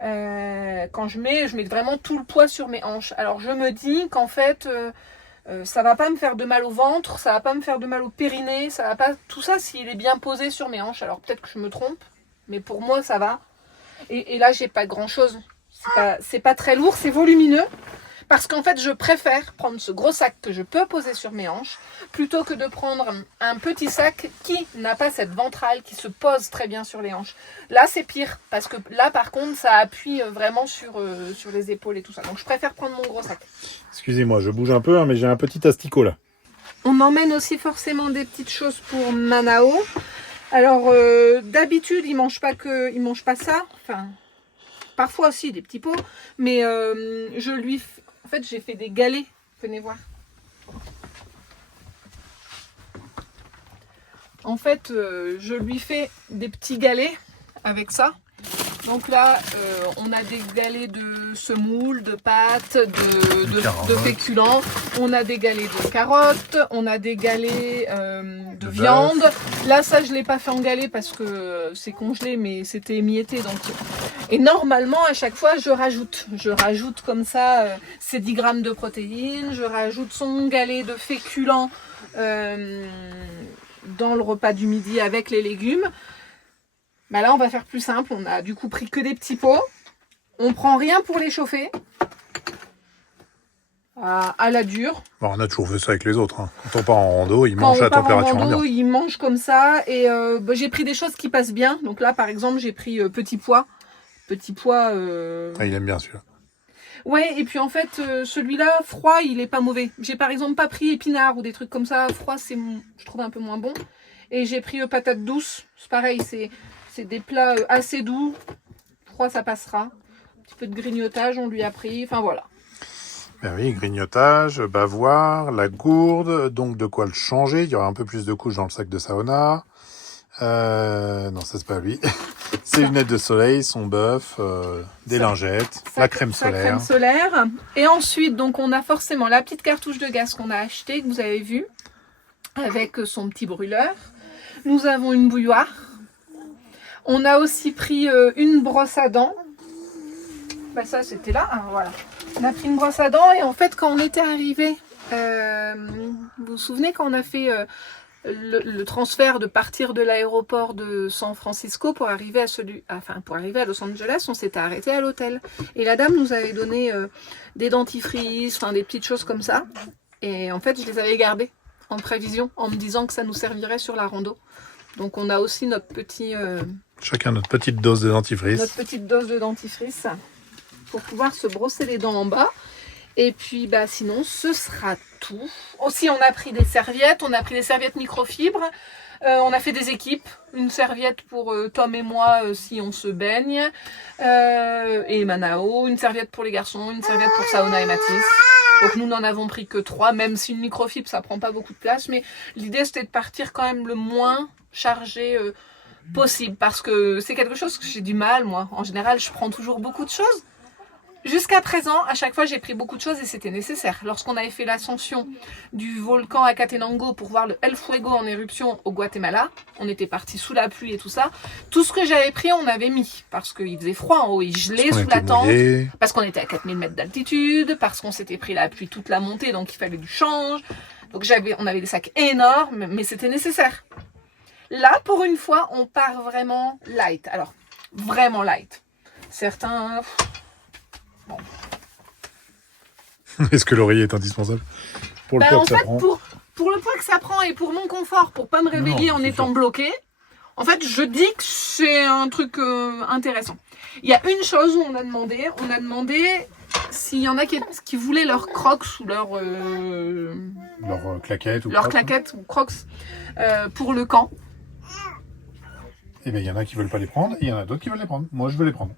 Quand je mets vraiment tout le poids sur mes hanches. Alors je me dis qu'en fait, ça va pas me faire de mal au ventre, ça va pas me faire de mal au périnée, ça va pas tout ça s'il est bien posé sur mes hanches. Alors peut-être que je me trompe, mais pour moi ça va. Et là j'ai pas grand-chose. C'est pas très lourd, c'est volumineux. Parce qu'en fait, je préfère prendre ce gros sac que je peux poser sur mes hanches plutôt que de prendre un petit sac qui n'a pas cette ventrale qui se pose très bien sur les hanches. Là, c'est pire parce que là, par contre, ça appuie vraiment sur les épaules et tout ça. Donc, je préfère prendre mon gros sac. Excusez-moi, je bouge un peu, hein, mais j'ai un petit asticot là. On emmène aussi forcément des petites choses pour Manao. Alors, d'habitude, il mange pas ça. Enfin, parfois aussi des petits pots, mais en fait, j'ai fait des galets. Venez voir. En fait, je lui fais des petits galets avec ça. Donc là, on a des galets de semoule, de pâtes, de féculents. On a des galets de carottes. On a des galets de viande. Là, ça, je ne l'ai pas fait en galet parce que c'est congelé, mais c'était émietté. Donc... Et normalement, à chaque fois, je rajoute. Je rajoute comme ça ces 10 grammes de protéines. Je rajoute son galet de féculents dans le repas du midi avec les légumes. Bah là, on va faire plus simple. On a du coup pris que des petits pots. On prend rien pour les chauffer. À la dure. Bon, on a toujours fait ça avec les autres. Hein. Quand on part en rando, ils Quand mangent on à part en température rando, ambiante. ils mangent comme ça. Et j'ai pris des choses qui passent bien. Donc là, par exemple, j'ai pris petit pois. Petit pois. Ah, il aime bien celui-là. Ouais, et puis en fait, celui-là, froid, il est pas mauvais. J'ai par exemple pas pris épinards ou des trucs comme ça. Froid, je trouve un peu moins bon. Et j'ai pris patates douces. C'est pareil, c'est des plats assez doux. Froid, ça passera. Un petit peu de grignotage, on lui a pris. Enfin, voilà. Ben oui, grignotage, bavoir, la gourde, donc de quoi le changer. Il y aura un peu plus de couches dans le sac de sauna. Non, ça c'est pas lui. Ses lunettes de soleil, son bœuf, des lingettes, la crème solaire. Et ensuite, donc, on a forcément la petite cartouche de gaz qu'on a achetée, que vous avez vue, avec son petit brûleur. Nous avons une bouilloire. On a aussi pris une brosse à dents. Bah ça, c'était là. Ah, voilà. On a pris une brosse à dents et en fait, quand on était arrivé, vous vous souvenez quand on a fait le transfert de partir de l'aéroport de San Francisco pour arriver à Los Angeles, on s'était arrêté à l'hôtel. Et la dame nous avait donné des dentifrices, enfin des petites choses comme ça. Et en fait, je les avais gardées en prévision, en me disant que ça nous servirait sur la rando. Donc on a aussi notre petit... Chacun notre petite dose de dentifrice. Notre petite dose de dentifrice pour pouvoir se brosser les dents en bas. Et puis bah sinon ce sera tout. Aussi on a pris des serviettes, microfibres. On a fait des équipes, une serviette pour Tom et moi si on se baigne, et Manao, une serviette pour les garçons, une serviette pour Saona et Mathis. Donc nous n'en avons pris que 3, même si une microfibre ça prend pas beaucoup de place, mais l'idée c'était de partir quand même le moins chargé Possible, parce que c'est quelque chose que j'ai du mal, moi. En général, je prends toujours beaucoup de choses. Jusqu'à présent, à chaque fois, j'ai pris beaucoup de choses et c'était nécessaire. Lorsqu'on avait fait l'ascension du volcan Acatenango pour voir le El Fuego en éruption au Guatemala, on était parti sous la pluie et tout ça. Tout ce que j'avais pris, on avait mis. Parce qu'il faisait froid en haut, il gelait Parce qu'on sous la était tente. mouillés. Parce qu'on était à 4000 mètres d'altitude. Parce qu'on s'était pris la pluie toute la montée, donc il fallait du change. Donc on avait des sacs énormes, mais c'était nécessaire. Là, pour une fois, on part vraiment light. Alors, vraiment light. Certains... Bon. Est-ce que l'oreiller est indispensable pour le poids En que ça fait, prend? pour le poids que ça prend et pour mon confort, pour pas me réveiller Non, en c'est étant sûr. bloqué, en fait, je dis que c'est un truc intéressant. Il y a une chose où on a demandé s'il y en a qui voulaient leurs crocs ou Leur claquette ou leurs crocs, hein. claquettes ou crocs pour le camp. Eh bien, il y en a qui veulent pas les prendre et il y en a d'autres qui veulent les prendre. Moi, je veux les prendre.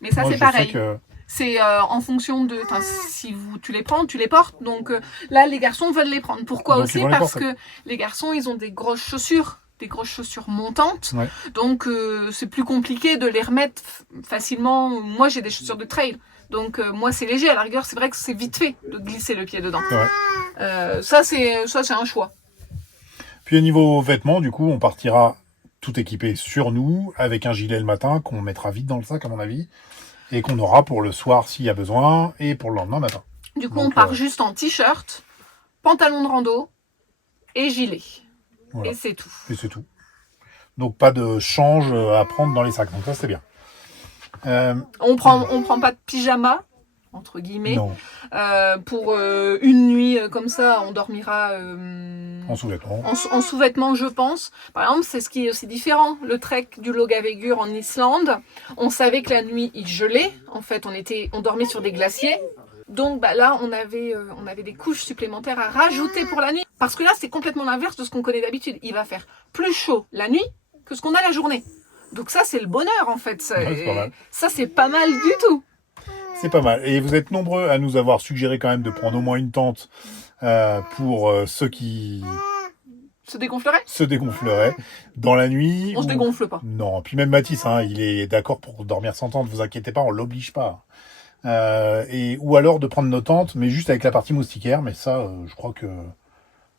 Mais ça, Moi, c'est je sais pareil. que- C'est en fonction de... Si tu les prends, tu les portes. Donc là, les garçons veulent les prendre. Pourquoi Donc, aussi? ils vont les Parce porter. que les garçons, ils ont des grosses chaussures montantes. Ouais. Donc c'est plus compliqué de les remettre facilement. Moi, j'ai des chaussures de trail. Donc moi, c'est léger. À la rigueur, c'est vrai que c'est vite fait de glisser le pied dedans. Ouais. Ça, c'est un choix. Puis au niveau vêtements, du coup, on partira tout équipé sur nous, avec un gilet le matin qu'on mettra vite dans le sac, à mon avis, et qu'on aura pour le soir s'il y a besoin, et pour le lendemain matin. Du coup, Donc, on part juste en t-shirt, pantalon de rando et gilet. Voilà. Et c'est tout. Et c'est tout. Donc pas de change à prendre dans les sacs. Donc ça, c'est bien. On prend pas de pyjama, entre guillemets. Non, Pour une nuit comme ça, on dormira en sous-vêtements. en sous-vêtements, je pense. Par exemple, c'est ce qui est aussi différent. Le trek du Laugavegur en Islande, on savait que la nuit, il gelait. En fait, on dormait sur des glaciers. Donc là, on avait des couches supplémentaires à rajouter pour la nuit. Parce que là, c'est complètement l'inverse de ce qu'on connaît d'habitude. Il va faire plus chaud la nuit que ce qu'on a la journée. Donc ça, c'est le bonheur, en fait. Ouais, c'est pas mal. Ça, c'est pas mal du tout. C'est pas mal. Et vous êtes nombreux à nous avoir suggéré quand même de prendre au moins une tente pour ceux qui Se dégonflerait? se dégonfleraient dans la nuit. On se ou- dégonfle pas. Non, puis même Mathis, hein, il est d'accord pour dormir sans tente, vous inquiétez pas, on l'oblige pas. Ou alors de prendre nos tentes, mais juste avec la partie moustiquaire, mais ça, je crois que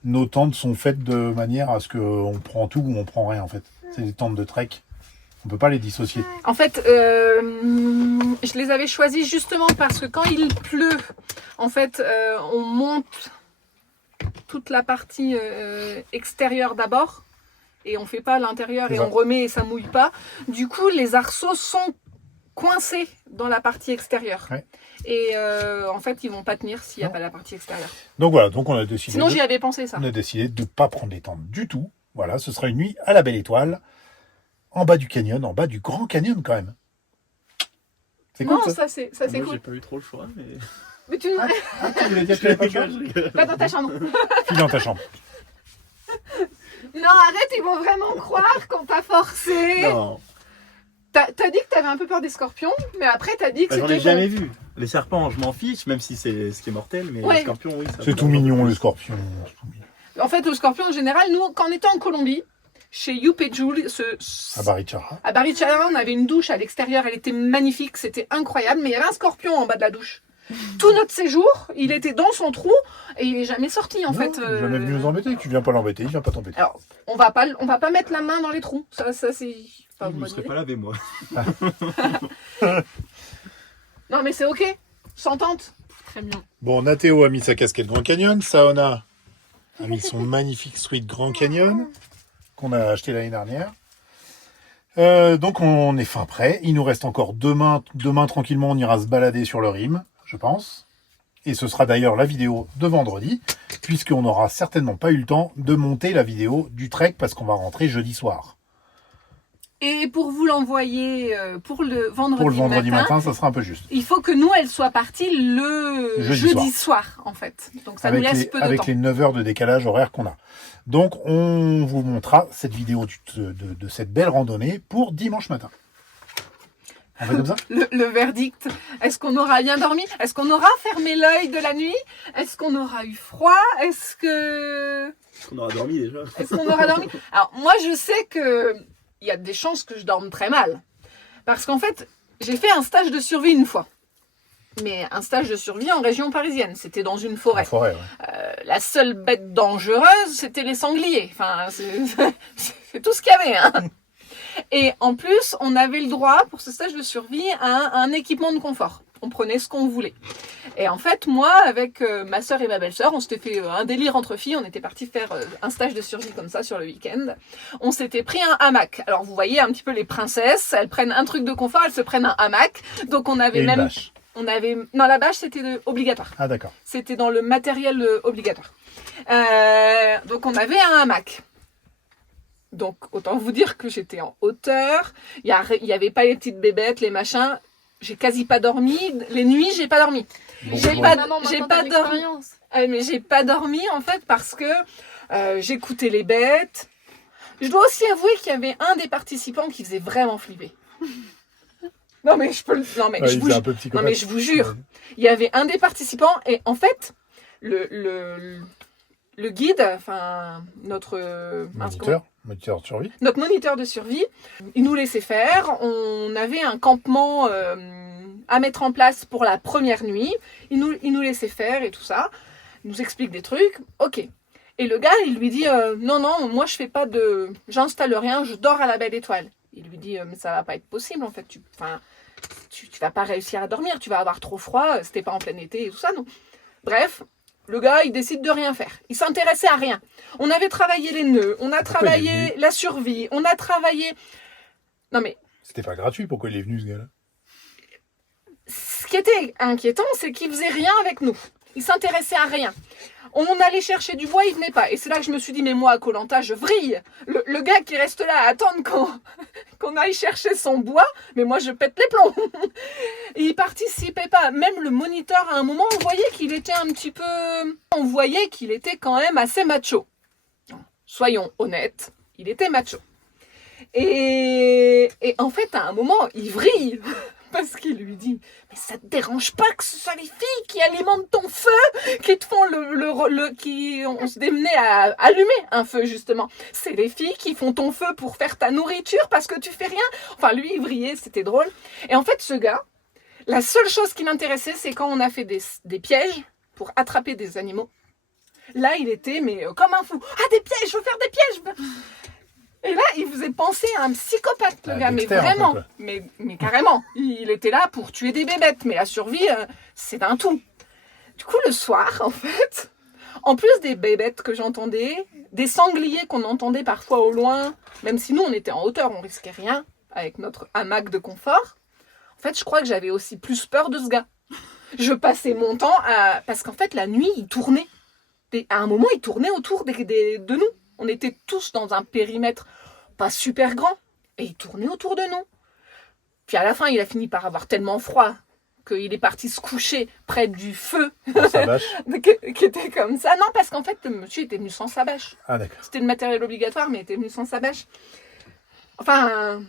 nos tentes sont faites de manière à ce qu'on prend tout ou on prend rien en fait. C'est des tentes de trek, on peut pas les dissocier. En fait, je les avais choisis justement parce que quand il pleut, en fait, on monte toute la partie extérieure d'abord et on fait pas l'intérieur C'est et ça. on remet et ça mouille pas. Du coup, les arceaux sont coincés dans la partie extérieure. Ouais. Et en fait, ils vont pas tenir s'il n'y a pas la partie extérieure. Donc voilà, donc on a décidé Sinon, de... j'y avais pensé ça. On a décidé de ne pas prendre les tentes du tout. Voilà, ce sera une nuit à la Belle Étoile, en bas du canyon, en bas du Grand Canyon quand même. C'est cool Non, ça. ça c'est Moi, j'ai cool. pas eu trop le choix, mais. Mais tu Ah, tu voulais dire que tu avais pas le choix? Je rigole. vas dans ta chambre. File dans ta chambre. Non, arrête, ils vont vraiment croire qu'on t'a forcé. Non, T'as dit que t'avais un peu peur des scorpions, mais après t'as dit que bah, j'en c'était ai bon. jamais vu. Les serpents, je m'en fiche, même si c'est ce qui est mortel, mais Ouais. les scorpions, oui. ça C'est me tout dérange mignon pas les plus. scorpions. c'est tout mignon. En fait, le scorpion, en général, nous, quand on était en Colombie, chez Yupejul, À Barichara. à Barichara, on avait une douche à l'extérieur, elle était magnifique, c'était incroyable, mais il y avait un scorpion en bas de la douche. Tout notre séjour, il était dans son trou et il est jamais sorti en fait. Jamais venu nous embêter. Tu viens pas l'embêter, il vient pas t'embêter. Alors, on va pas mettre la main dans les trous. Ça c'est pas Je une me bonne serais idée. pas lavé, moi. Non, mais c'est ok. Sans tente. Très bien. Bon, Nathéo a mis sa casquette Grand Canyon. Saona a mis son magnifique sweat Grand Canyon qu'on a acheté l'année dernière. Donc on est fin prêt. Il nous reste encore demain tranquillement, on ira se balader sur le Rime, je pense. Et ce sera d'ailleurs la vidéo de vendredi, puisqu'on n'aura certainement pas eu le temps de monter la vidéo du trek parce qu'on va rentrer jeudi soir. Et pour vous l'envoyer pour le vendredi, Pour le vendredi matin, ça sera un peu juste. il faut que nous, elle soit partie le Jeudi soir, en fait. Donc ça nous Avec, laisse peu de avec temps. les 9 heures de décalage horaire qu'on a. Donc on vous montrera cette vidéo de cette belle randonnée pour dimanche matin. On fait comme ça? Le verdict, est-ce qu'on aura bien dormi? Est-ce qu'on aura fermé l'œil de la nuit? Est-ce qu'on aura eu froid? Est-ce qu'on aura dormi? Alors moi je sais que il y a des chances que je dorme très mal. Parce qu'en fait, j'ai fait un stage de survie une fois. Mais un stage de survie en région parisienne. C'était dans une forêt. En forêt, ouais. La seule bête dangereuse, c'était les sangliers. Enfin, c'est tout ce qu'il y avait. Hein. Et en plus, on avait le droit, pour ce stage de survie, à un équipement de confort. On prenait ce qu'on voulait. Et en fait, moi, avec ma soeur et ma belle-sœur, on s'était fait un délire entre filles. On était partis faire un stage de survie comme ça sur le week-end. On s'était pris un hamac. Alors, vous voyez un petit peu les princesses. Elles prennent un truc de confort, elles se prennent un hamac. Donc, on avait Et une même... bâche. Non, la bâche, c'était obligatoire. Ah, d'accord. C'était dans le matériel obligatoire. Donc, on avait un hamac. Donc, autant vous dire que j'étais en hauteur. Il y avait pas les petites bébêtes, les machins. J'ai quasi pas dormi. Les nuits, j'ai pas dormi. Bon, J'ai bon. pas, Maman, j'ai maintenant, pas t'as dormi. l'expérience. Mais j'ai pas dormi en fait parce que j'écoutais les bêtes. Je dois aussi avouer qu'il y avait un des participants qui faisait vraiment flipper. Non mais je peux le... Non mais Ouais, je il vous faisait jure. un peu psychopathe. Non mais je vous jure. Ouais. Il y avait un des participants et en fait le guide, enfin notre Moniteur de survie. notre moniteur de survie, il nous laissait faire. On avait un campement à mettre en place pour la première nuit. Il nous laissait faire et tout ça. Il nous explique des trucs. Ok. Et le gars, il lui dit non, moi je fais pas de... J'installe rien, je dors à la belle étoile. Il lui dit mais ça va pas être possible en fait. Tu vas pas réussir à dormir, tu vas avoir trop froid, c'était pas en plein été et tout ça. Non. Bref. Le gars, il décide de rien faire. Il s'intéressait à rien. On avait travaillé les nœuds, on a travaillé la survie, on a travaillé... Non mais, C'était pas gratuit, pourquoi il est venu ce gars-là? ce qui était inquiétant, c'est qu'il faisait rien avec nous. Il s'intéressait à rien. On allait chercher du bois, il venait pas. Et c'est là que je me suis dit, mais moi, à Koh-Lanta, je vrille. Le gars qui reste là à attendre qu'on aille chercher son bois, mais moi, je pète les plombs. Et il participait pas. Même le moniteur, à un moment, on voyait qu'il était un petit peu... On voyait qu'il était quand même assez macho. Soyons honnêtes, il était macho. Et en fait, à un moment, il vrille. Parce qu'il lui dit, mais ça te dérange pas que ce soit les filles qui alimentent ton feu, qui te font on se démenait à allumer un feu justement. C'est les filles qui font ton feu pour faire ta nourriture parce que tu fais rien. Enfin lui il vrillait, c'était drôle. Et en fait ce gars, la seule chose qui l'intéressait c'est quand on a fait des pièges pour attraper des animaux. Là il était mais comme un fou. Ah des pièges, je veux faire des pièges. Et là, il faisait penser à un psychopathe, le gars, mais Dexter, un peu, vraiment, quoi. mais carrément. Il était là pour tuer des bébêtes, mais la survie, c'est un tout. Du coup, le soir, en fait, en plus des bébêtes que j'entendais, des sangliers qu'on entendait parfois au loin, même si nous, on était en hauteur, on risquait rien, avec notre hamac de confort, en fait, je crois que j'avais aussi plus peur de ce gars. Je passais mon temps à... Parce qu'en fait, la nuit, il tournait. À un moment, il tournait autour de nous. On était tous dans un périmètre pas super grand. Et il tournait autour de nous. Puis à la fin, il a fini par avoir tellement froid qu'il est parti se coucher près du feu Dans sa bâche. qui était comme ça. Non, parce qu'en fait, le monsieur était venu sans sa bâche. Ah, d'accord. C'était le matériel obligatoire, mais il était venu sans sa bâche. Enfin,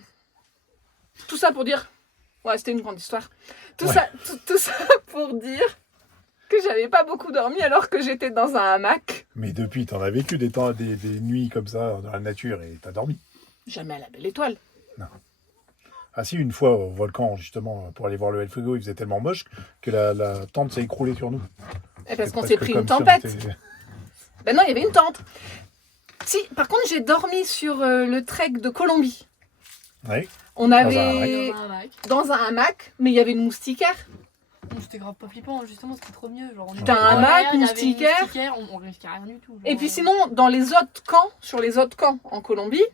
tout ça pour dire... Ouais, c'était une grande histoire. Tout ça pour dire que j'avais pas beaucoup dormi alors que j'étais dans un hamac. Mais depuis, t'en as vécu des nuits comme ça dans la nature et t'as dormi. Jamais à la belle étoile. Ah si, une fois au volcan, justement, pour aller voir le Fuego, il faisait tellement moche que la tente s'est écroulée sur nous. Et parce C'est qu'on s'est presque pris comme une si on tempête. était- Ben non, il y avait une tente. Si, par contre, j'ai dormi sur le trek de Colombie. Ouais. On avait... Dans un hamac. Dans un hamac, mais il y avait une moustiquaire. Bon, c'était grave pas flippant, justement, c'était trop mieux. Genre, on Putain, était un derrière, hamac, il y avait une moustiquaire. on risquait rien du tout. genre. Et puis sinon, dans les autres camps, sur les autres camps en Colombie,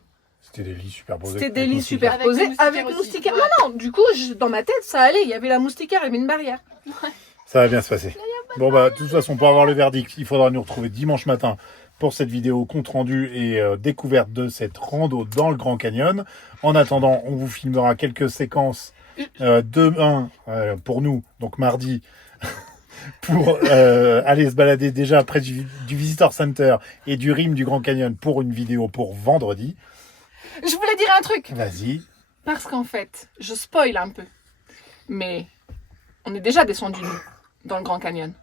C'était des lits superposés. c'était des avec lits moustiquaires. superposés Avec avec moustiquaire moustiquaire. aussi, Non, du coup, dans ma tête, ça allait. Il y avait la moustiquaire, il y avait une barrière. Ça va bien se passer. Bon bah, de toute façon, pour avoir le verdict, il faudra nous retrouver dimanche matin pour cette vidéo compte rendu et découverte de cette rando dans le Grand Canyon. En attendant, on vous filmera quelques séquences demain pour nous, donc mardi, pour aller se balader déjà près du Visitor Center et du Rim du Grand Canyon pour une vidéo pour vendredi. Je voulais dire un truc. Vas-y. Parce qu'en fait, je spoil un peu. Mais on est déjà descendu, nous, dans le Grand Canyon.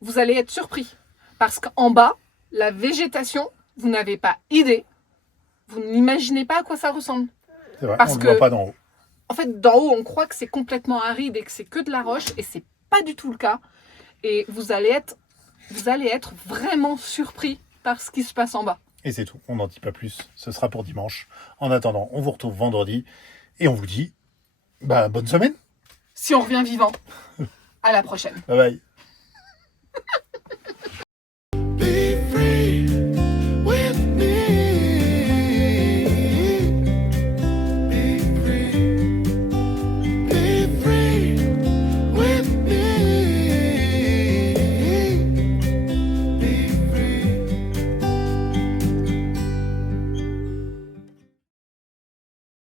Vous allez être surpris. Parce qu'en bas, la végétation, vous n'avez pas idée vous n'imaginez pas à quoi ça ressemble. C'est vrai, Parce on ne que- le voit pas d'en haut. En fait, d'en haut, on croit que c'est complètement aride et que c'est que de la roche, et c'est pas du tout le cas. Et vous allez être vraiment surpris par ce qui se passe en bas. Et c'est tout, on n'en dit pas plus. Ce sera pour dimanche. En attendant, on vous retrouve vendredi. Et on vous dit, bonne semaine. Si on revient vivant, à la prochaine. Bye bye.